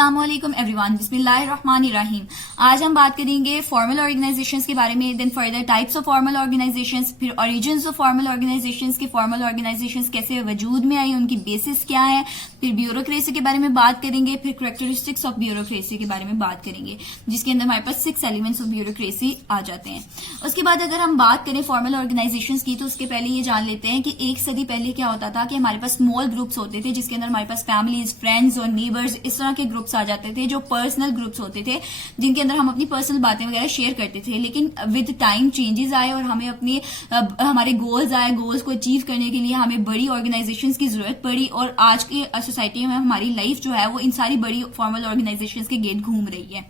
अस्सलाम वालेकुम एवरीवन, बिस्मिल्लाहिर्रहमानिर्रहीम। आज हम बात करेंगे फॉर्मल ऑर्गेनाइजेशंस के बारे में, then further types of formal organisations, फिर ओरिजिन्स ऑफ फॉर्मल ऑर्गेनाइजेशंस के फॉर्मल ऑर्गेनाइजेशंस कैसे वजूद में आई, उनकी बेसिस क्या है, फिर ब्यूरोक्रेसी के बारे में बात करेंगे, फिर कैरेक्टरिस्टिक्स ऑफ ब्यूरोक्रेसी के बारे में बात करेंगे, जिसके अंदर हमारे पास 6 एलिमेंट्स ऑफ ब्यूरोक्रेसी आ जाते हैं। उसके बाद अगर हम बात करें फॉर्मल ऑर्गेनाइजेशंस की, तो उसके पहले ये जान लेते हैं कि एक सदी पहले क्या होता था कि हमारे पास स्मॉल ग्रुप्स होते थे, जिसके अंदर हमारे पास फैमिलीज, फ्रेंड्स और नेबर्स इस तरह के ग्रुप्स आ जाते थे, जो पर्सनल ग्रुप्स होते थे, जिनके अंदर हम अपनी पर्सनल बातें वगैरह शेयर करते थे। लेकिन विद टाइम चेंजेस आए और हमें अपने हमारे गोल्स आए, गोल्स को अचीव करने के लिए हमें बड़ी ऑर्गेनाइजेशंस की जरूरत पड़ी, और आज की सोसाइटी में हमारी लाइफ जो है वो इन सारी बड़ी फॉर्मल ऑर्गेनाइजेशंस के गेट घूम रही है।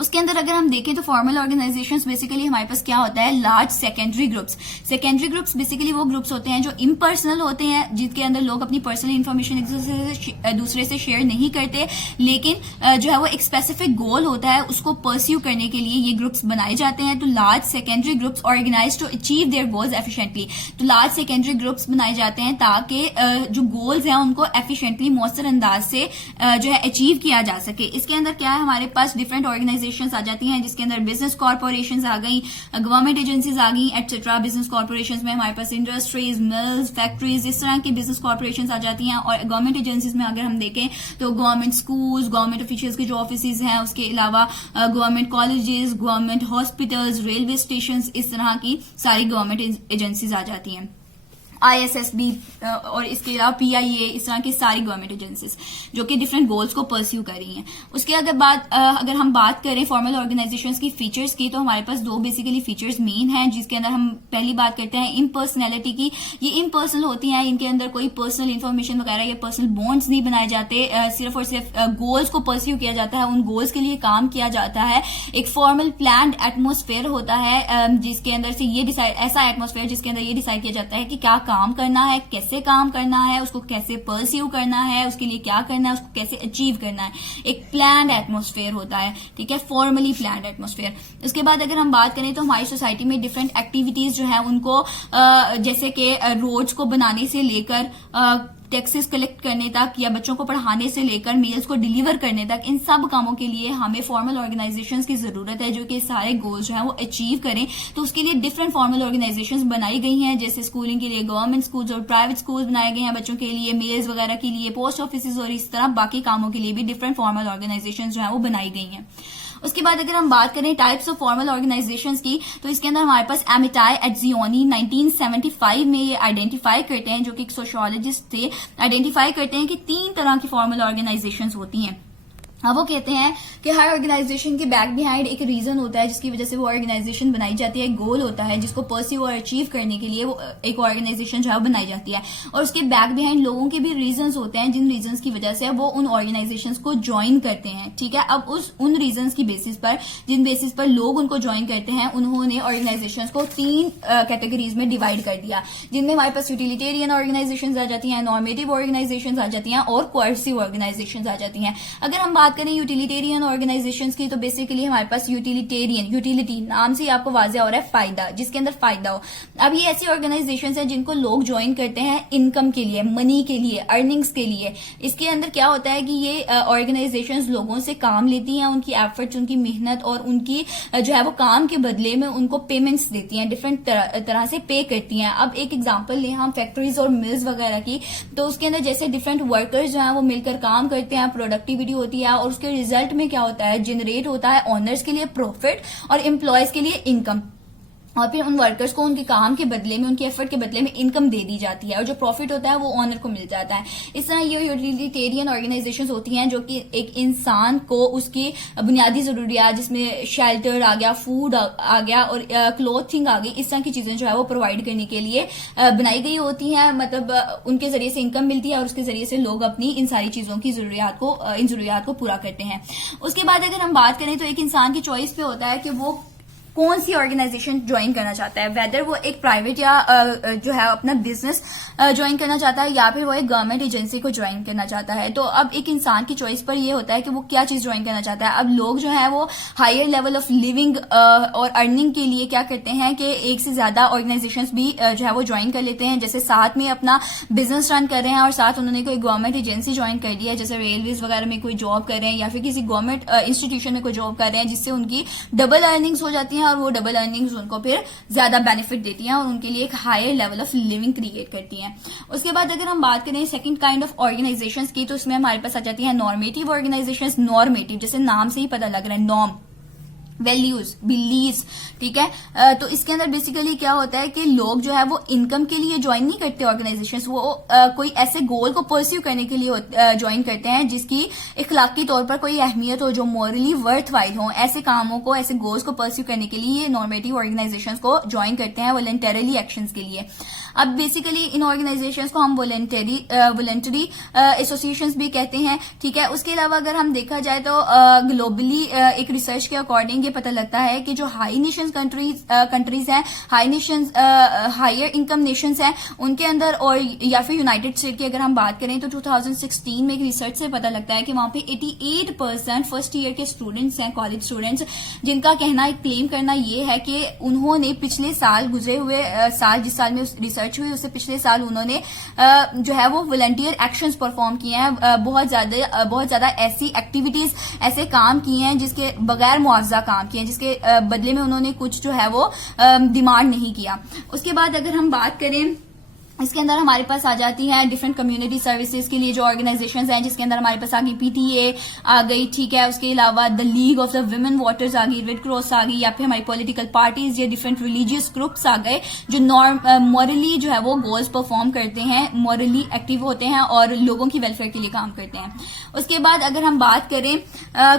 उसके अंदर अगर हम देखें तो फॉर्मल ऑर्गेनाइजेशंस बेसिकली हमारे पास क्या होता है, large secondary groups. Secondary groups basically वो ग्रुप्स होते हैं जो इम्पर्सनल होते हैं, जिनके अंदर लोग अपनी पर्सनल इन्फॉर्मेशन एक दूसरे से शेयर नहीं करते, लेकिन जो है वो एक स्पेसिफिक गोल होता है, उसको परस्यू करने के लिए ये ग्रुप्स बनाए जाते हैं। तो large secondary groups organise to achieve their goals efficiently. तो लार्ज सेकेंडरी ग्रुप्स बनाए जाते हैं ताकि जो गोल्स हैं उनको एफिशिएंटली मौसर अंदाज से जो है अचीव किया जा सके। इसके अंदर क्या है, हमारे पास डिफरेंट ऑर्गेनाइजेशन आ जाती हैं, जिसके अंदर बिजनेस कॉर्पोरेशंस आ गई, गवर्नमेंट एजेंसीज आ गई, एटसेट्रा। बिजनेस कॉर्पोरेशंस में हमारे पास इंडस्ट्रीज, मिल्स, फैक्ट्रीज, इस तरह की बिजनेस कॉर्पोरेशंस आ जाती हैं। और गवर्नमेंट एजेंसीज में अगर हम देखें तो गवर्नमेंट स्कूल्स, गवर्नमेंट ऑफिशियल्स के जो ऑफिसेज हैं, उसके अलावा government colleges, government hospitals, railway station, इस तरह की सारी गवर्नमेंट एजेंसीज आ जाती हैं। ISSB और इसके अलावा PIA, इस तरह की सारी गवर्नमेंट एजेंसीज जो कि डिफरेंट गोल्स को परस्यू कर रही हैं। उसके अगर हम बात करें फॉर्मल ऑर्गेनाइजेशंस की फीचर्स की, तो हमारे पास 2 बेसिकली फीचर्स मेन हैं, जिसके अंदर हम पहली बात करते हैं इम्पर्सनैलिटी की। ये इम्पर्सनल होती हैं, इनके अंदर कोई पर्सनल इन्फॉर्मेशन वगैरह या पर्सनल बॉन्ड्स नहीं बनाए जाते, सिर्फ और सिर्फ गोल्स को परस्यू किया जाता है, उन गोल्स के लिए काम किया जाता है। एक फॉर्मल प्लान्ड एटमोस्फेयर होता है, जिसके अंदर से ये ऐसा एटमोस्फेयर जिसके अंदर ये डिसाइड किया जाता है कि क्या काम करना है, कैसे काम करना है, उसको कैसे परस्यू करना है, उसके लिए क्या करना है, उसको कैसे अचीव करना है। एक प्लान्ड एटमोस्फेयर होता है, ठीक है, फॉर्मली प्लान्ड एटमोस्फेयर। उसके बाद अगर हम बात करें तो हमारी सोसाइटी में डिफरेंट एक्टिविटीज जो है उनको जैसे कि रोड्स को बनाने से लेकर टैक्सेस कलेक्ट करने तक, या बच्चों को पढ़ाने से लेकर मील्स को डिलीवर करने तक, इन सब कामों के लिए हमें फॉर्मल ऑर्गेनाइजेशंस की जरूरत है, जो कि सारे गोल्स जो हैं वो अचीव करें। तो उसके लिए डिफरेंट फॉर्मल ऑर्गेनाइजेशंस बनाई गई हैं, जैसे स्कूलिंग के लिए गवर्नमेंट स्कूल्स और प्राइवेट स्कूल्स बनाए गए हैं बच्चों के लिए, मेल्स वगैरह के लिए पोस्ट ऑफिस, और इस तरह बाकी कामों के लिए भी डिफरेंट फॉर्मल ऑर्गेनाइजेशंस जो है वो बनाई गई हैं। उसके बाद अगर हम बात करें टाइप्स ऑफ फॉर्मल ऑर्गेनाइजेशंस की, तो इसके अंदर हमारे पास एमिटाई एटजियोनी 1975 में ये आइडेंटिफाई करते हैं, जो कि एक सोशियोलॉजिस्ट थे, आइडेंटिफाई करते हैं कि 3 तरह की फॉर्मल ऑर्गेनाइजेशंस होती हैं। अब वो कहते हैं कि हर ऑर्गेनाइजेशन के बैक बिहाइंड एक रीजन होता है, जिसकी वजह से वो ऑर्गेनाइजेशन बनाई जाती है, एक गोल होता है जिसको परस्यू और अचीव करने के लिए वो एक ऑर्गेनाइजेशन जो है बनाई जाती है। और उसके बैक बिहाइंड लोगों के भी रीजंस होते हैं, जिन रीजंस की वजह से वो उन ऑर्गेनाइजेशंस को ज्वाइन करते हैं, ठीक है। अब उन रीजंस की बेसिस पर, जिन बेसिस पर लोग उनको ज्वाइन करते हैं, उन्होंने ऑर्गेनाइजेशंस को 3 कैटेगरीज में डिवाइड कर दिया, जिनमें हमारे पास यूटिलिटेरियन ऑर्गेनाइजेशंस आ जाती हैं, नॉर्मेटिव ऑर्गेनाइजेशंस आ जाती हैं, और कोर्सिव ऑर्गेनाइजेशंस आ जाती हैं। अगर हम बात करें यूटिलिटेरियन ऑर्गेनाइजेशंस की, तो बेसिकली हमारे पास यूटिलिटेरियन, यूटिलिटी नाम से ही आपको वाज़ेह हो रहा है, फायदा, जिसके अंदर फायदा हो। अब ये ऐसी ऑर्गेनाइजेशंस हैं जिनको लोग ज्वाइन करते हैं इनकम के लिए, मनी के लिए, अर्निंग्स के लिए। इसके अंदर क्या होता है कि ये ऑर्गेनाइजेशंस लोगों से काम लेती हैं, उनकी एफर्ट्स, उनकी मेहनत और उनकी जो है वो काम के बदले में उनको पेमेंट्स देती हैं, डिफरेंट तरह से पे करती हैं। अब एक एग्जांपल लें हम फैक्ट्रीज और मिल्स वगैरह की, तो उसके अंदर जैसे डिफरेंट वर्कर्स जो है वो मिलकर काम करते हैं, प्रोडक्टिविटी होती है, और उसके रिजल्ट में क्या होता है, जनरेट होता है ओनर्स के लिए प्रॉफिट और एम्प्लॉयज के लिए इनकम, और फिर उन वर्कर्स को उनके काम के बदले में, उनके एफर्ट के बदले में इनकम दे दी जाती है, और जो प्रॉफिट होता है वो ओनर को मिल जाता है। इस तरह ये यूटिलिटेरियन ऑर्गेनाइजेशंस होती हैं, जो कि एक इंसान को उसकी बुनियादी जरूरियात, जिसमें शेल्टर आ गया, फूड आ गया और क्लोथिंग आ गई, इस तरह की चीजें जो है वो प्रोवाइड करने के लिए बनाई गई होती हैं। मतलब उनके जरिए से इनकम मिलती है, और उसके जरिए से लोग अपनी इन सारी चीजों की इन जरूरियात को पूरा करते हैं। उसके बाद अगर हम बात करें तो एक इंसान की चॉइस पे होता है कि वो कौन सी ऑर्गेनाइजेशन ज्वाइन करना चाहता है, वेदर वो एक प्राइवेट या जो है अपना बिजनेस ज्वाइन करना चाहता है या फिर वो एक गवर्नमेंट एजेंसी को ज्वाइन करना चाहता है। तो अब एक इंसान की चॉइस पर ये होता है कि वो क्या चीज ज्वाइन करना चाहता है। अब लोग जो है वो हायर लेवल ऑफ लिविंग और अर्निंग के लिए क्या करते हैं कि एक से ज्यादा ऑर्गेनाइजेशंस भी जो है वो ज्वाइन कर लेते हैं। जैसे साथ में अपना बिजनेस रन कर रहे हैं और साथ उन्होंने कोई गवर्नमेंट एजेंसी ज्वाइन कर लिया है, जैसे रेलवेज वगैरह में कोई जॉब कर रहे हैं या फिर किसी गवर्नमेंट इंस्टीट्यूशन में कोई जॉब कर रहे हैं, जिससे उनकी डबल अर्निंग्स हो जाती हैं और वो डबल अर्निंग्स उनको फिर ज्यादा बेनिफिट देती हैं और उनके लिए एक higher level of living create करती हैं। उसके बाद अगर हम बात करें सेकंड काइंड ऑफ ऑर्गेनाइजेशंस की, तो इसमें हमारे पास आ जाती है नॉर्मेटिव ऑर्गेनाइजेशंस। नॉर्मेटिव जैसे नाम से ही पता लग रहा है, नॉर्म, वैल्यूज, बिलीव्स, ठीक है। तो इसके अंदर बेसिकली क्या होता है कि लोग जो है वो इनकम के लिए ज्वाइन नहीं करते ऑर्गेनाइजेशंस, वो कोई ऐसे गोल को परस्यू करने के लिए ज्वाइन करते हैं जिसकी इखलाकी तौर पर कोई अहमियत हो, जो मॉरली वर्थ वाइल हो। ऐसे कामों को, ऐसे गोल्स को परस्यू करने के लिए ये नॉर्मेटिव ऑर्गेनाइजेशंस को ज्वाइन करते हैं वॉलंटरली एक्शंस के लिए। अब बेसिकली इन ऑर्गेनाइजेशंस को हम वॉलंटरी एसोसिएशंस भी कहते हैं, ठीक है। उसके अलावा अगर हम देखा जाए तो ग्लोबली एक रिसर्च के अकॉर्डिंग ये पता लगता है कि जो हाई नेशंस कंट्रीज हैं, हायर इनकम नेशंस हैं, उनके अंदर और या फिर यूनाइटेड स्टेट की अगर हम बात करें तो 2016 में एक रिसर्च से पता लगता है कि वहां पे 88% फर्स्ट ईयर के स्टूडेंट्स हैं, कॉलेज स्टूडेंट्स, जिनका कहना, क्लेम करना ये है कि उन्होंने पिछले साल, गुजरे हुए साल, जिस साल में रिसर्च हुई उससे पिछले साल उन्होंने जो है वो वॉलंटियर एक्शंस परफॉर्म किए हैं। बहुत ज्यादा ऐसी एक्टिविटीज, ऐसे काम किए हैं जिसके बगैर मुआवजा काम किए हैं, जिसके बदले में उन्होंने कुछ जो है वो डिमांड नहीं किया। उसके बाद अगर हम बात करें, इसके अंदर हमारे पास आ जाती है डिफरेंट कम्युनिटी सर्विसेज के लिए जो ऑर्गेनाइजेशंस हैं, जिसके अंदर हमारे पास आ गई पीटीए आ गई, ठीक है। उसके अलावा the league of the women voters आ गई, रेड क्रॉस आ गई, या फिर हमारी पॉलिटिकल पार्टीज या डिफरेंट रिलीजियस ग्रुप्स आ गए जो मॉरली जो है वो गोल्स परफॉर्म करते हैं, मॉरली एक्टिव होते हैं और लोगों की वेलफेयर के लिए काम करते हैं। उसके बाद अगर हम बात करें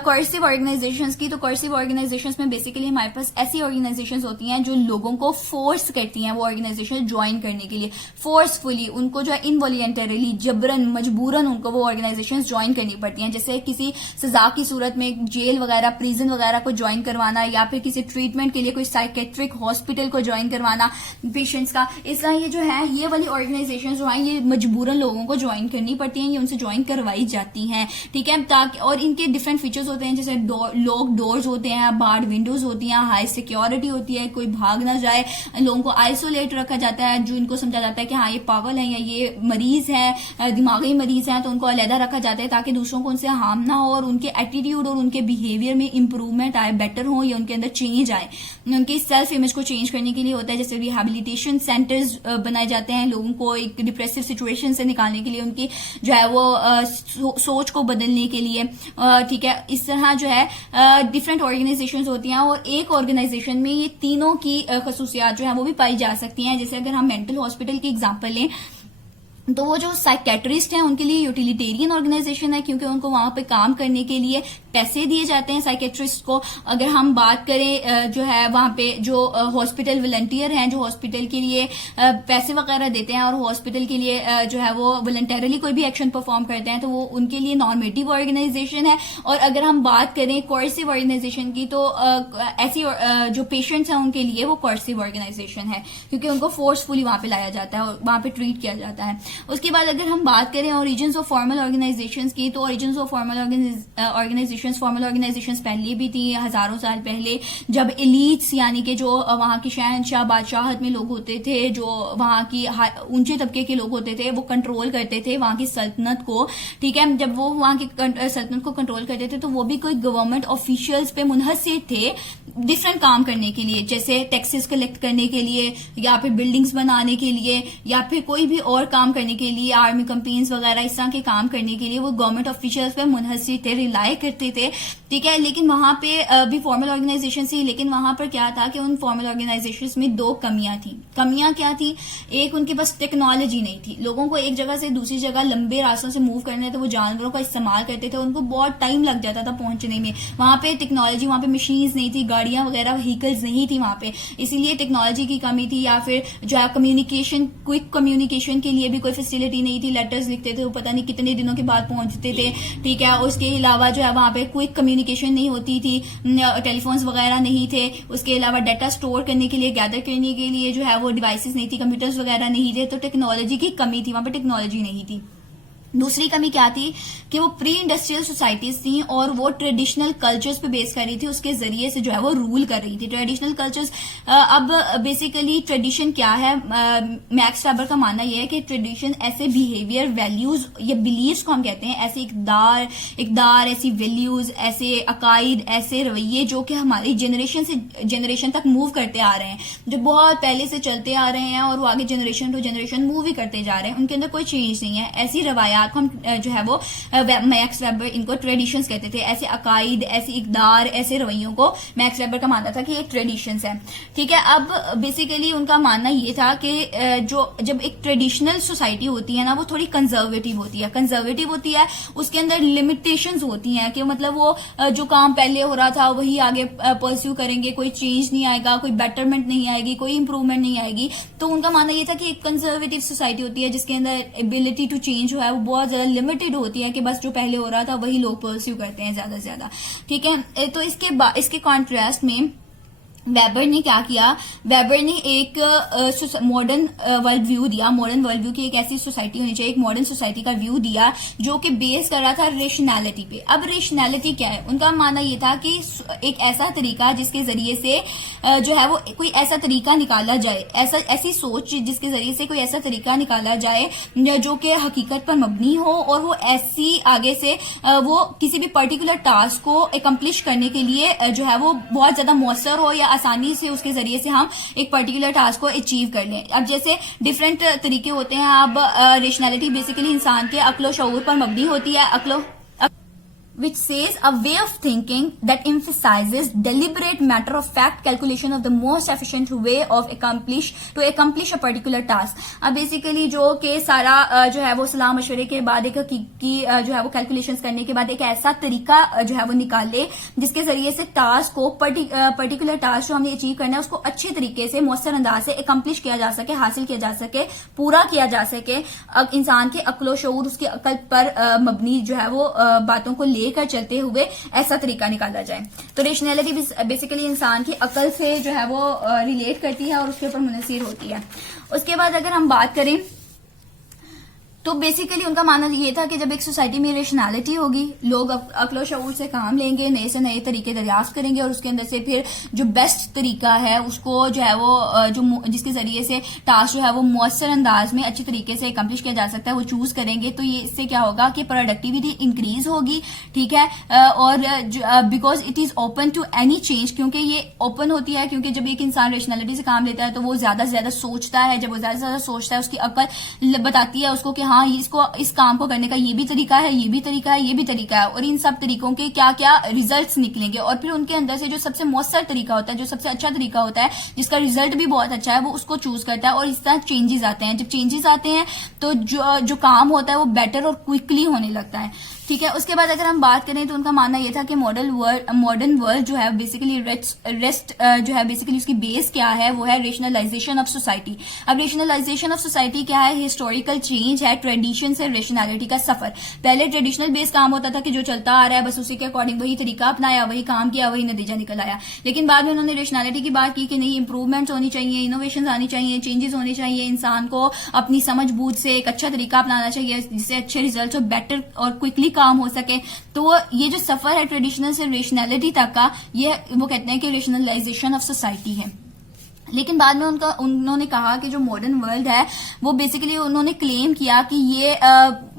कोर्सिव ऑर्गेनाइजेशंस की, तो कोर्सिव ऑर्गेनाइजेशंस में बेसिकली हमारे पास ऐसी ऑर्गेनाइजेशंस होती हैं जो लोगों को फोर्स करती हैं वो ऑर्गेनाइजेशन ज्वाइन करने के लिए, फोर्सफुली उनको जो है इनवॉलंटरली, जबरन, मजबूरन उनको वो ऑर्गेनाइजेशंस ज्वाइन करनी पड़ती हैं। जैसे किसी सजा की सूरत में जेल वगैरह, प्रिजन वगैरह को ज्वाइन करवाना, या फिर किसी ट्रीटमेंट के लिए कोई साइकेट्रिक हॉस्पिटल को ज्वाइन करवाना पेशेंट्स का। इस तरह ये जो है, ये वाली ऑर्गेनाइजेशन जो है ये मजबूरन लोगों को ज्वाइन करनी पड़ती हैं, ये उनसे ज्वाइन करवाई जाती हैं, ठीक है। ताकि, और इनके डिफरेंट फीचर्स होते हैं, जैसे लॉक डोर्स होते हैं, बार्ड विंडोज होती हैं, हाई सिक्योरिटी होती है, कोई भाग ना जाए, लोगों को आइसोलेट रखा जाता है, जो इनको समझा जाता है कि हाँ ये पागल है या ये मरीज है, दिमागी मरीज है, तो उनको अलहदा रखा जाता है ताकि दूसरों को उनसे हार्म ना हो और उनके एटीट्यूड और उनके बिहेवियर में इंप्रूवमेंट आए, बेटर हो, या उनके अंदर चेंज आए। उनकी सेल्फ इमेज को चेंज करने के लिए होता है। जैसे रिहैबिलिटेशन सेंटर्स बनाए जाते हैं लोगों को एक डिप्रेसिव सिचुएशन से निकालने के लिए, उनकी जो है वो सोच को बदलने के लिए, ठीक है। इस तरह जो है डिफरेंट ऑर्गेनाइजेशंस होती हैं और एक ऑर्गेनाइजेशन में ये तीनों की खसूसियात जो है वो भी पाई जा सकती हैं। जैसे अगर हम मेंटल हॉस्पिटल की एग्जांपल लें तो वो जो साइकेट्रिस्ट हैं उनके लिए यूटिलिटेरियन ऑर्गेनाइजेशन है, क्योंकि उनको वहां पे काम करने के लिए पैसे दिए जाते हैं साइकेट्रिस्ट को। अगर हम बात करें जो है वहां पे जो हॉस्पिटल वॉलंटियर हैं, जो हॉस्पिटल के लिए पैसे वगैरह देते हैं और हॉस्पिटल के लिए जो है वो वॉलंटरली कोई भी एक्शन परफॉर्म करते हैं, तो वो उनके लिए नॉर्मेटिव ऑर्गेनाइजेशन है। और अगर हम बात करें कोर्सिव ऑर्गेनाइजेशन की, तो ऐसी जो पेशेंट्स हैं उनके लिए वो कोर्सिव ऑर्गेनाइजेशन है, क्योंकि उनको फोर्सफुली वहां पे लाया जाता है और वहां पे ट्रीट किया जाता है। उसके बाद अगर हम बात करें ओरिजिन्स ऑफ फॉर्मल ऑर्गेनाइजेशंस की, तो ओरिजिन्स ऑफ फॉर्मल ऑर्गेनाइजेशंस पहले भी थी, हजारों साल पहले, जब एलीट्स यानी कि जो वहां की शहंशाह बादशाहत में लोग होते थे, जो वहां की ऊंचे तबके के लोग होते थे, वो कंट्रोल करते थे वहां की सल्तनत को, ठीक है। जब वो वहां की सल्तनत को कंट्रोल करते थे तो वो भी कोई गवर्नमेंट ऑफिशियल्स पे मुनहसिर थे डिफरेंट काम करने के लिए, जैसे टैक्सेस कलेक्ट करने के लिए, या फिर बिल्डिंग्स बनाने के लिए, या फिर कोई भी और काम करने के लिए, आर्मी कंपेन्स वगैरह इस तरह के काम करने के लिए वो गवर्नमेंट ऑफिशियल्स पे मुनहसिर थे, रिलाय करते थे, ठीक है। लेकिन वहां पे भी फॉर्मल ऑर्गेनाइजेशन थी, लेकिन वहां पर क्या था कि उन फॉर्मल ऑर्गेनाइजेशन में दो कमियां थी। कमियां क्या थी? एक, उनके पास टेक्नोलॉजी नहीं थी। लोगों को एक जगह से दूसरी जगह लंबे रास्तों से मूव करने थे, वो जानवरों का इस्तेमाल करते थे, उनको बहुत टाइम लग जाता था पहुंचने में। वहां पे टेक्नोलॉजी, वहां पे मशीन्स नहीं थी, गाड़ियां वगैरह व्हीकल्स नहीं थी वहां पे, इसीलिए टेक्नोलॉजी की कमी थी। या फिर जो है कम्युनिकेशन, क्विक कम्युनिकेशन के लिए भी कोई फैसिलिटी नहीं थी, लेटर्स लिखते थे वो पता नहीं कितने दिनों के बाद पहुंचते थे, ठीक है। उसके अलावा जो है वहां पे क्विक कम्युनिकेशन नहीं होती थी, टेलीफोन्स वगैरह नहीं थे, उसके अलावा डाटा स्टोर करने के लिए, गैदर करने के लिए जो है वो डिवाइसेस नहीं थी, कंप्यूटर्स वगैरह नहीं थे, तो टेक्नोलॉजी की कमी थी, वहां पर टेक्नोलॉजी नहीं थी। दूसरी कमी क्या थी कि वो प्री इंडस्ट्रियल सोसाइटीज थी और वो ट्रेडिशनल कल्चर्स पे बेस कर रही थी, उसके जरिए से जो है वो रूल कर रही थी। ट्रेडिशनल कल्चर्स, अब बेसिकली ट्रेडिशन क्या है, मैक्स वेबर का मानना यह है कि ट्रेडिशन ऐसे बिहेवियर, वैल्यूज या बिलीव्स को हम कहते हैं, ऐसे इकदार, ऐसी वैल्यूज, ऐसे अकायद, ऐसे रवैये जो कि हमारी जनरेशन से जनरेशन तक मूव करते आ रहे हैं, जो बहुत पहले से चलते आ रहे हैं और वो आगे जनरेशन टू जनरेशन मूव ही करते जा रहे हैं, उनके अंदर कोई चेंज नहीं है। ऐसी रवायात को हम जो है वो मैक्स वेबर इनको ट्रेडिशंस कहते थे। ऐसे अकायद, ऐसे इकदार, ऐसे रवैयों को मैक्स वेबर का मानना था कि ये ट्रेडिशंस है, ठीक है। अब बेसिकली उनका मानना ये था कि जो जब एक ट्रेडिशनल सोसाइटी होती है ना, वो थोड़ी कंजर्वेटिव होती है, उसके अंदर लिमिटेशंस होती हैं कि मतलब वो जो काम पहले हो रहा था वही आगे परस्यू करेंगे, कोई चेंज नहीं आएगा, कोई बेटरमेंट नहीं आएगी, कोई इंप्रूवमेंट नहीं आएगी। तो उनका मानना ये था कि एक कंजर्वेटिव सोसाइटी होती है जिसके अंदर एबिलिटी टू चेंज जो है वो बहुत ज्यादा लिमिटेड होती है, कि बस जो पहले हो रहा था वही लोग परस्यू करते हैं ज्यादा से ज्यादा, ठीक है। तो इसके कॉन्ट्रास्ट में वेबर ने क्या किया, वेबर ने एक मॉडर्न वर्ल्ड व्यू दिया। मॉडर्न वर्ल्ड व्यू की एक ऐसी सोसाइटी होनी चाहिए, एक मॉडर्न सोसाइटी का व्यू दिया जो कि बेस कर रहा था रेशनैलिटी पे। अब रेशनैलिटी क्या है, उनका मानना ये था कि एक ऐसा तरीका जिसके जरिए से जो है वो कोई ऐसा तरीका निकाला जाए, ऐसी सोच जिसके जरिए से कोई ऐसा तरीका निकाला जाए जो कि हकीकत पर मबनी हो, और वो ऐसी आगे से वो किसी भी पर्टिकुलर टास्क को एकम्प्लिश करने के लिए जो है वो बहुत ज्यादा मौसर हो, या आसानी से उसके जरिए से हम एक पर्टिकुलर टास्क को अचीव कर लें। अब जैसे डिफरेंट तरीके होते हैं। अब रेशनैलिटी बेसिकली इंसान के अक्लो शऊर पर मबनी होती है, which says a way of thinking that emphasizes deliberate matter of fact calculation of the most efficient way of accomplish a particular task। अब बेसिकली जो कि सारा जो है वो सलाह मशवरे के बाद एक हकीकी जो है वो कैलकुलेशंस करने के बाद एक ऐसा तरीका जो है वो निकाले जिसके जरिए से टास्क को पर्टिकुलर टास्क जो हमने अचीव करना है उसको अच्छे तरीके से मौसर अंदाज से एकम्प्लिश किया जा सके, हासिल किया जा सके, पूरा किया जा सके। अब इंसान के अक्लो शऊर, उसके अकल पर मबनी जो है वो बातों को लेकर चलते हुए ऐसा तरीका निकाला जाए। तो रेशनैलिटी बेसिकली इंसान की अकल से जो है वो रिलेट करती है और उसके ऊपर मुनसिर होती है। उसके बाद अगर हम बात करें तो बेसिकली उनका मानना ये था कि जब एक सोसाइटी में रेशनैलिटी होगी, लोग अक्लो शऊर से काम लेंगे, नए से नए तरीके दरियाफ्त करेंगे और उसके अंदर से फिर जो बेस्ट तरीका है उसको जो है वो जो जिसके जरिए से टास्क जो है वो मौसर अंदाज में अच्छी तरीके से अकम्प्लिश किया जा सकता है वो चूज करेंगे। तो ये इससे क्या होगा कि प्रोडक्टिविटी इंक्रीज होगी, ठीक है। और because it is open to any change, क्योंकि ये ओपन होती है, क्योंकि जब एक इंसान रेशनैलिटी से काम लेता है तो वो ज्यादा से ज्यादा सोचता है। जब वो ज्यादा से ज्यादा सोचता है उसकी अकल बताती है उसको कि हाँ इसको इस काम को करने का ये भी तरीका है, ये भी तरीका है, ये भी तरीका है, और इन सब तरीकों के क्या क्या रिजल्ट्स निकलेंगे। और फिर उनके अंदर से जो सबसे मौसर तरीका होता है, जो सबसे अच्छा तरीका होता है, जिसका रिजल्ट भी बहुत अच्छा है, वो उसको चूज करता है। और इस तरह चेंजेस आते हैं। जब चेंजेस आते हैं तो जो काम होता है वो बेटर और क्विकली होने लगता है, ठीक है। उसके बाद अगर हम बात करें तो उनका मानना यह था कि मॉडर्न वर्ल्ड जो है बेसिकली रेस्ट जो है बेसिकली उसकी बेस क्या है, वो है रेशनलाइजेशन ऑफ सोसाइटी। अब रेशनलाइजेशन ऑफ सोसाइटी क्या है, हिस्टोरिकल चेंज है, ट्रेडिशन से रेशनैलिटी का सफर। पहले ट्रेडिशनल बेस काम होता था कि जो चलता आ रहा है बस उसी के अकॉर्डिंग वही तरीका अपनाया, वही काम किया, वही नतीजा निकल आया। लेकिन बाद में उन्होंने रेशनैलिटी की बात की कि नहीं, इंप्रूवमेंट्स होनी चाहिए, इनोवेशन आनी चाहिए, चेंजेस होने चाहिए, इंसान को अपनी समझ बूझ से एक अच्छा तरीका अपनाना चाहिए जिससे अच्छे रिजल्ट और बेटर और क्विकली काम हो सके। तो ये जो सफर है ट्रेडिशनल से रेशनैलिटी तक का, ये वो कहते हैं कि रेशनलाइजेशन ऑफ सोसाइटी है। लेकिन बाद में उन्होंने कहा कि जो मॉडर्न वर्ल्ड है वो बेसिकली उन्होंने क्लेम किया कि ये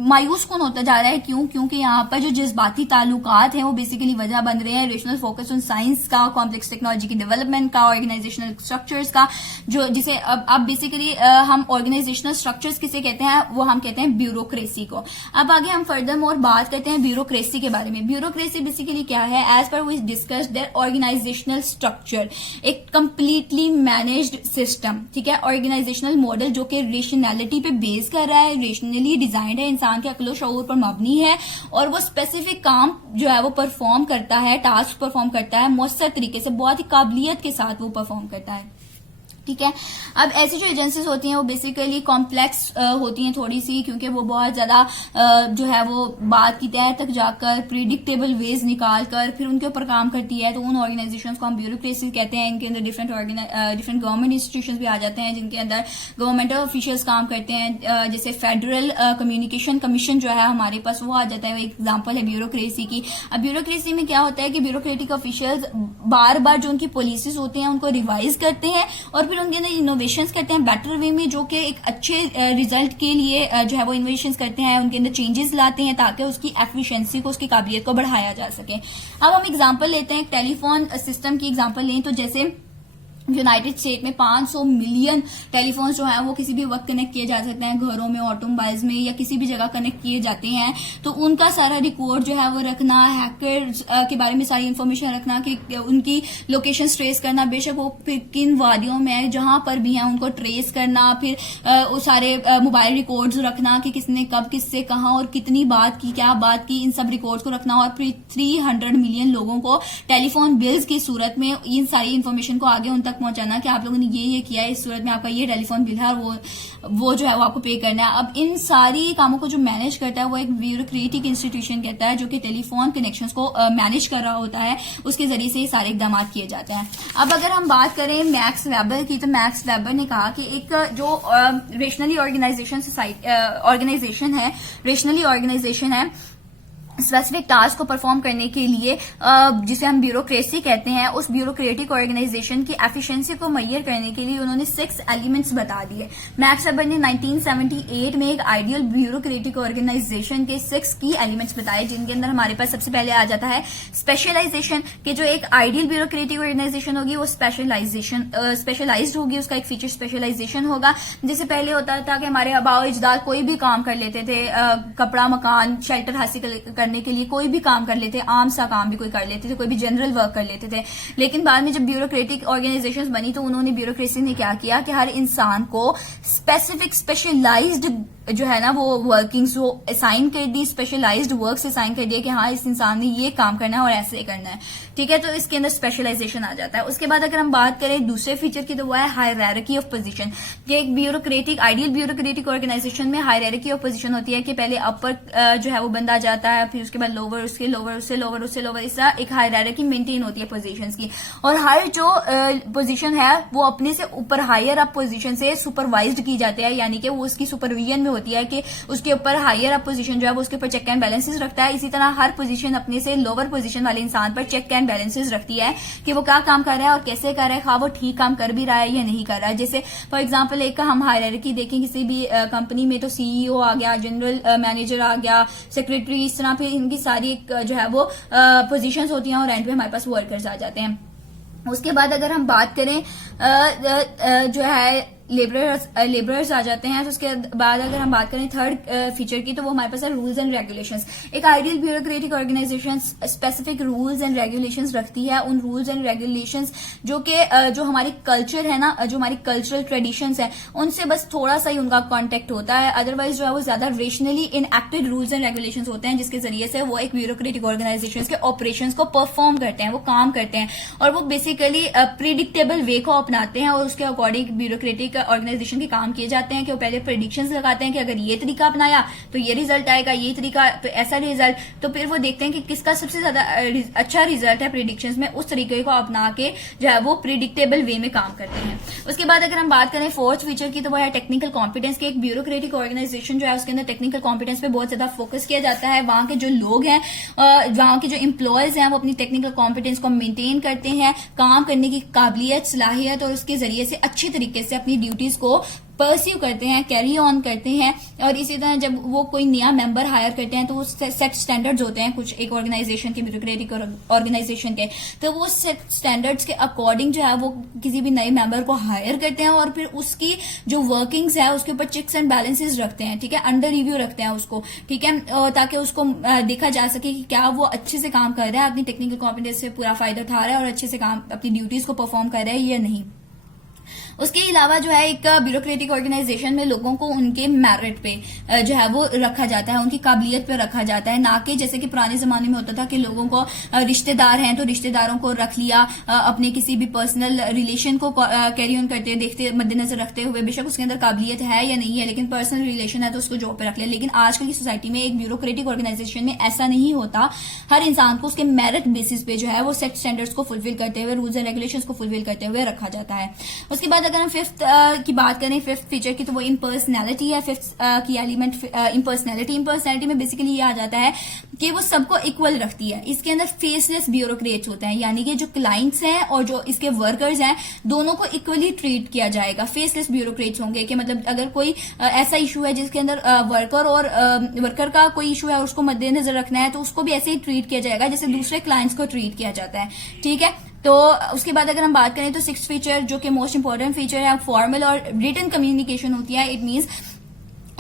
मायूस कौन होता जा रहा है। क्योंकि यहाँ पर जो जज्बाती ताल्लुकात हैं वो बेसिकली वजह बन रहे हैं रेशनल फोकस ऑन साइंस का, कॉम्प्लेक्स टेक्नोलॉजी की डेवलपमेंट का, ऑर्गेनाइजेशनल स्ट्रक्चर्स का, जो जिसे अब बेसिकली हम ऑर्गेनाइजेशनल स्ट्रक्चर्स किसे कहते हैं, वो हम कहते हैं ब्यूरोक्रेसी को। अब आगे हम फर्दर मोर बात करते हैं ब्यूरोक्रेसी के बारे में। ब्यूरोक्रेसी बेसिकली क्या है, as per we discussed their organisational structure, एक कंप्लीटली मैनेज्ड सिस्टम, ठीक है, ऑर्गेनाइजेशनल मॉडल जो कि रेशनैलिटी पे बेस कर रहा है, रेशनली डिजाइंड है, इंसान के अक्लो शऊर पर मबनी है, और वो स्पेसिफिक काम जो है वो परफॉर्म करता है, टास्क परफॉर्म करता है मौसर तरीके से, बहुत ही काबिलियत के साथ वो परफॉर्म करता है, ठीक है। अब ऐसी जो एजेंसीज होती हैं वो बेसिकली कॉम्प्लेक्स होती हैं थोड़ी सी, क्योंकि वो बहुत ज्यादा जो है वो बात की तह तक जाकर प्रिडिक्टेबल वेज निकाल कर फिर उनके ऊपर काम करती है। तो उन ऑर्गेनाइजेशन को हम ब्यूरोक्रेसी कहते हैं। इनके अंदर डिफरेंट गवर्नमेंट इंस्टीट्यूशन भी आ जाते हैं जिनके अंदर गवर्नमेंटल ऑफिशियल्स काम करते हैं। जैसे फेडरल कम्युनिकेशन कमीशन जो है हमारे पास, वो आ जाता है, एक एग्जाम्पल है ब्यूरोक्रेसी की। अब ब्यूरोक्रेसी में क्या होता है कि ब्यूरोक्रेटिक ऑफिशियल्स बार बार जो उनकी पॉलिसीज होती हैं उनको रिवाइज करते हैं और फिर उनके अंदर इनोवेशंस करते हैं बेटर वे में, जो कि एक अच्छे रिजल्ट के लिए जो है वो इनोवेशंस करते हैं, उनके अंदर चेंजेस लाते हैं ताकि उसकी एफिशिएंसी को, उसकी काबिलियत को बढ़ाया जा सके। अब हम एग्जांपल लेते हैं, टेलीफोन सिस्टम की एग्जांपल लें तो जैसे यूनाइटेड स्टेट में 500 मिलियन टेलीफोन्स जो है वो किसी भी वक्त कनेक्ट किए जा सकते हैं, घरों में, ऑटोमोबाइल्स में या किसी भी जगह कनेक्ट किए जाते हैं। तो उनका सारा रिकॉर्ड जो है वो रखना, हैकर्स के बारे में सारी इंफॉर्मेशन रखना कि उनकी लोकेशन ट्रेस करना, बेशक वो फिर किन वादियों में जहां पर भी हैं उनको ट्रेस करना, फिर वो सारे मोबाइल रिकॉर्ड्स रखना कि किसने कब किससे कहा और कितनी बात की, क्या बात की, इन सब रिकॉर्ड्स को रखना और फिर 300 मिलियन लोगों को टेलीफोन बिल्स की सूरत में इन सारी इंफॉर्मेशन को आगे उन तक पहुंचाना कि आप लोगों ने ये किया है, इस सूरत में आपका ये टेलीफोन बिल है और वो जो है वो आपको पे करना है। अब इन सारी कामों को जो मैनेज करता है वो एक ब्यूरोक्रेटिक इंस्टीट्यूशन कहता है, जो कि टेलीफोन कनेक्शंस को मैनेज कर रहा होता है। उसके जरिए से ये सारे इकदाम किए जाते हैं। अब अगर हम बात करें मैक्स वेबर की, तो मैक्स वेबर ने कहा कि एक जो रेशनली ऑर्गेनाइजेशन है स्पेसिफिक टास्क को परफॉर्म करने के लिए, जिसे हम ब्यूरोक्रेसी कहते हैं, उस ब्यूरोक्रेटिक ऑर्गेनाइजेशन की एफिशिएंसी को मैयर करने के लिए उन्होंने 6 एलिमेंट्स बता दिए। मैक्स वेबर ने 1978 में एक आइडियल ब्यूरोक्रेटिक ऑर्गेनाइजेशन के 6 की एलिमेंट्स बताए, जिनके अंदर हमारे पास सबसे पहले आ जाता है स्पेशलाइजेशन, कि जो एक आइडियल ब्यूरोक्रेटिक ऑर्गेनाइजेशन होगी वो स्पेशलाइज्ड होगी, उसका एक फीचर स्पेशलाइजेशन होगा। जैसे पहले होता था कि हमारे आबाओ अजदाद कोई भी काम कर लेते थे, कपड़ा, मकान, शेल्टर हासिल करने के लिए कोई भी काम कर लेते, आम सा काम भी कोई कर लेते थे, कोई भी जनरल वर्क कर लेते थे। लेकिन बाद में जब ब्यूरोक्रेटिक ऑर्गेनाइजेशंस बनी तो उन्होंने, ब्यूरोक्रेसी ने क्या किया कि हर इंसान को स्पेसिफिक स्पेशलाइज्ड जो है ना वो वर्किंग्स वो असाइन कर दी, स्पेशलाइज्ड वर्क असाइन कर दिया कि हाँ इस इंसान ने ये काम करना है और ऐसे करना है, ठीक है। तो इसके अंदर स्पेशलाइजेशन आ जाता है। उसके बाद अगर हम बात करें दूसरे फीचर की, तो वो है हायरार्की ऑफ पोजीशन। ये एक ब्यूरोक्रेटिक, आइडियल ब्यूरोक्रेटिक ऑर्गेनाइजेशन में हायरार्की ऑफ पोजीशन होती है कि पहले अपर जो है वो बंदा जाता है, फिर उसके बाद लोअर, उसके लोअर, उससे लोअर, उससे लोअर, इस तरह एक हायरार्की मेंटेन होती है पोजीशंस की। और हर जो पोजीशन है वो अपने से ऊपर हायर अप पोजीशन से सुपरवाइज्ड की जाती है, यानी कि वो उसकी सुपरविजन में होती है कि उसके ऊपर हायर अप पोजीशन जो है वो उसके ऊपर चेक एंड बैलेंसेस रखता है। इसी तरह हर पोजीशन अपने से लोअर पोजीशन वाले इंसान पर चेक एंड बैलेंसेस रखती है कि वो क्या काम कर रहा है और कैसे कर रहा है, खा वो ठीक काम कर भी रहा है या नहीं कर रहा है। जैसे फॉर एग्जांपल एक हम हायरार्की देखें किसी भी कंपनी में, तो सीईओ आ गया, जनरल मैनेजर आ गया, सेक्रेटरी, इस तरह फिर इनकी सारी जो है वो पोजीशंस होती हैं और एंड में हमारे पास वर्कर्स आ जाते हैं। उसके बाद अगर हम बात करें जो है लेबरर्स आ जाते हैं। तो उसके बाद अगर हम बात करें थर्ड फीचर की, तो वो हमारे पास है रूल्स एंड रेगुलेशंस। एक ideal bureaucratic organisation specific rules and regulations रखती है। उन रूल्स एंड रेगुलेशंस जो हमारी कल्चर है ना, जो हमारी कल्चरल ट्रेडिशंस है, उनसे बस थोड़ा सा ही उनका कॉन्टेक्ट होता है। अदरवाइज जो है वो ज्यादा rationally enacted rules and regulations होते हैं, जिसके जरिए से वो एक ब्यूरोक्रेटिक ऑर्गेनाइजेशन के ऑपरेशंस को परफॉर्म करते हैं, वो काम करते हैं और वो बेसिकली प्रिडिक्टेबल वे को अपनाते हैं और उसके अकॉर्डिंग ब्यूरोक्रेटिक ऑर्गेनाइजेशन के काम किए जाते हैं कि वो पहले प्रेडिक्शंस लगाते हैं कि अगर ये तरीका अपनाया तो ये रिजल्ट आएगा, ये तरीका तो ऐसा रिजल्ट, तो फिर वो देखते हैं कि किसका सबसे ज्यादा अच्छा रिजल्ट है प्रेडिक्शंस में, उस तरीके को अपना के जो है वो प्रिडिक्टेबल वे में काम करते हैं। उसके बाद अगर हम बात करें फोर्थ फीचर की, तो वो है टेक्निकल कॉम्पिटेंस। की एक ब्यूरोक्रेटिक ऑर्गेनाइजेशन जो है उसके अंदर टेक्निकल कॉम्पिटेंस पे बहुत ज्यादा फोकस किया जाता है। वहां के जो लोग हैं, वहां के जो एम्प्लॉयज हैं, वो अपनी टेक्निकल कॉम्पिटेंस को मेंटेन करते हैं, काम करने की काबिलियत, सलाहियत और उसके जरिए से अच्छे तरीके से अपनी ड्यूटीज को परस्यू करते हैं, कैरी ऑन करते हैं। और इसी तरह जब वो कोई नया मेंबर हायर करते हैं तो वो सेट स्टैंडर्ड्स होते हैं कुछ एक ऑर्गेनाइजेशन के, ब्यूरोक्रेटिक ऑर्गेनाइजेशन के, तो वो सेट स्टैंडर्ड्स के अकॉर्डिंग जो है वो किसी भी नए मेंबर को हायर करते हैं और फिर उसकी जो वर्किंग्स है उसके ऊपर चेक्स एंड बैलेंसेस रखते हैं, ठीक है, अंडर रिव्यू रखते हैं उसको, ठीक है, ताकि उसको देखा जा सके कि क्या वो अच्छे से काम कर रहा है, अपनी टेक्निकल कॉम्पिटेंस से पूरा फायदा उठा रहा है और अच्छे से काम अपनी ड्यूटीज को परफॉर्म कर रहा है या नहीं। उसके अलावा जो है एक ब्यूरोक्रेटिक ऑर्गेनाइजेशन में लोगों को उनके मेरिट पे जो है वो रखा जाता है, उनकी काबिलियत पे रखा जाता है, ना कि जैसे कि पुराने जमाने में होता था कि लोगों को रिश्तेदार हैं तो रिश्तेदारों को रख लिया, अपने किसी भी पर्सनल रिलेशन को कैरी ऑन करते देखते मद्देनजर रखते हुए, बेशक उसके अंदर काबिलियत है या नहीं है लेकिन पर्सनल रिलेशन है तो उसको जॉब पे रख लिया। लेकिन आजकल की सोसाइटी में एक ब्यूरोक्रेटिक ऑर्गेनाइजेशन में ऐसा नहीं होता। हर इंसान को उसके मेरिट बेसिस पे जो है वो सेट स्टैंडर्ड्स को फुलफिल करते हुए, रूल्स एंड रेगुलेशंस को फुलफिल करते हुए रखा जाता है। उसके बाद अगर हम फिफ्थ की बात करें, फिफ्थ फीचर की, तो वो इम्पर्सनैलिटी है। फिफ्थ की एलिमेंट इम्पर्सनैलिटी में बेसिकली ये आ जाता है कि वो सबको इक्वल रखती है। इसके अंदर फेसलेस ब्यूरोक्रेट्स होते हैं, यानी कि जो क्लाइंट्स हैं और जो इसके वर्कर्स हैं दोनों को इक्वली ट्रीट किया जाएगा। फेसलेस ब्यूरोक्रेट्स होंगे कि मतलब अगर कोई ऐसा इशू है जिसके अंदर वर्कर का कोई इशू है उसको मद्देनजर रखना है तो उसको भी ऐसे ही ट्रीट किया जाएगा जैसे दूसरे क्लाइंट्स को ट्रीट किया जाता है। ठीक है, तो उसके बाद अगर हम बात करें तो सिक्स्थ फीचर जो कि मोस्ट इंपॉर्टेंट फीचर है, फॉर्मल और रिटन कम्युनिकेशन होती है। इट मीन्स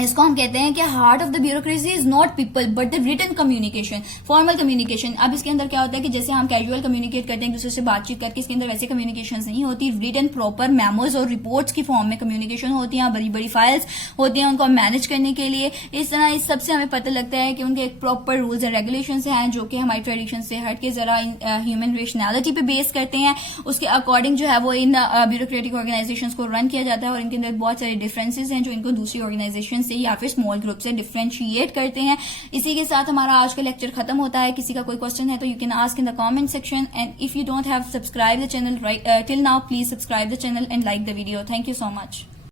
इसको हम कहते हैं कि heart of the bureaucracy is not people but the written communication, formal communication. अब इसके अंदर क्या होता है कि जैसे हम कैजुअल कम्युनिकेट करते हैं एक दूसरे से बातचीत करके, इसके अंदर वैसे कम्युनिकेशन नहीं होती। रिटन प्रॉपर मेमोज और रिपोर्ट्स की फॉर्म में कम्युनिकेशन होती है, बड़ी बड़ी फाइल्स होती हैं उनको मैनेज करने के लिए। इस तरह इस सबसे हमें पता लगता है कि उनके एक प्रॉपर रूल्स एंड रेगुलेशन हैं जो कि हमारी ट्रेडिशन से हट के जरा ह्यूमन रेशनैलिटी पे बेस करते हैं। उसके अकॉर्डिंग जो है वो इन ब्यूरोक्रेटिक ऑर्गेनाइजेशन को रन किया जाता है और इनके अंदर बहुत सारे डिफरेंसेज हैं जो इनको दूसरी ऑर्गेनाइजेशन से या फिर स्मॉल ग्रुप से डिफरेंशिएट करते हैं। इसी के साथ हमारा आज का लेक्चर खत्म होता है। किसी का कोई क्वेश्चन है तो you can ask in the comment section, and if you don't have subscribe the channel till now, please subscribe the channel and like the video. Thank you so much.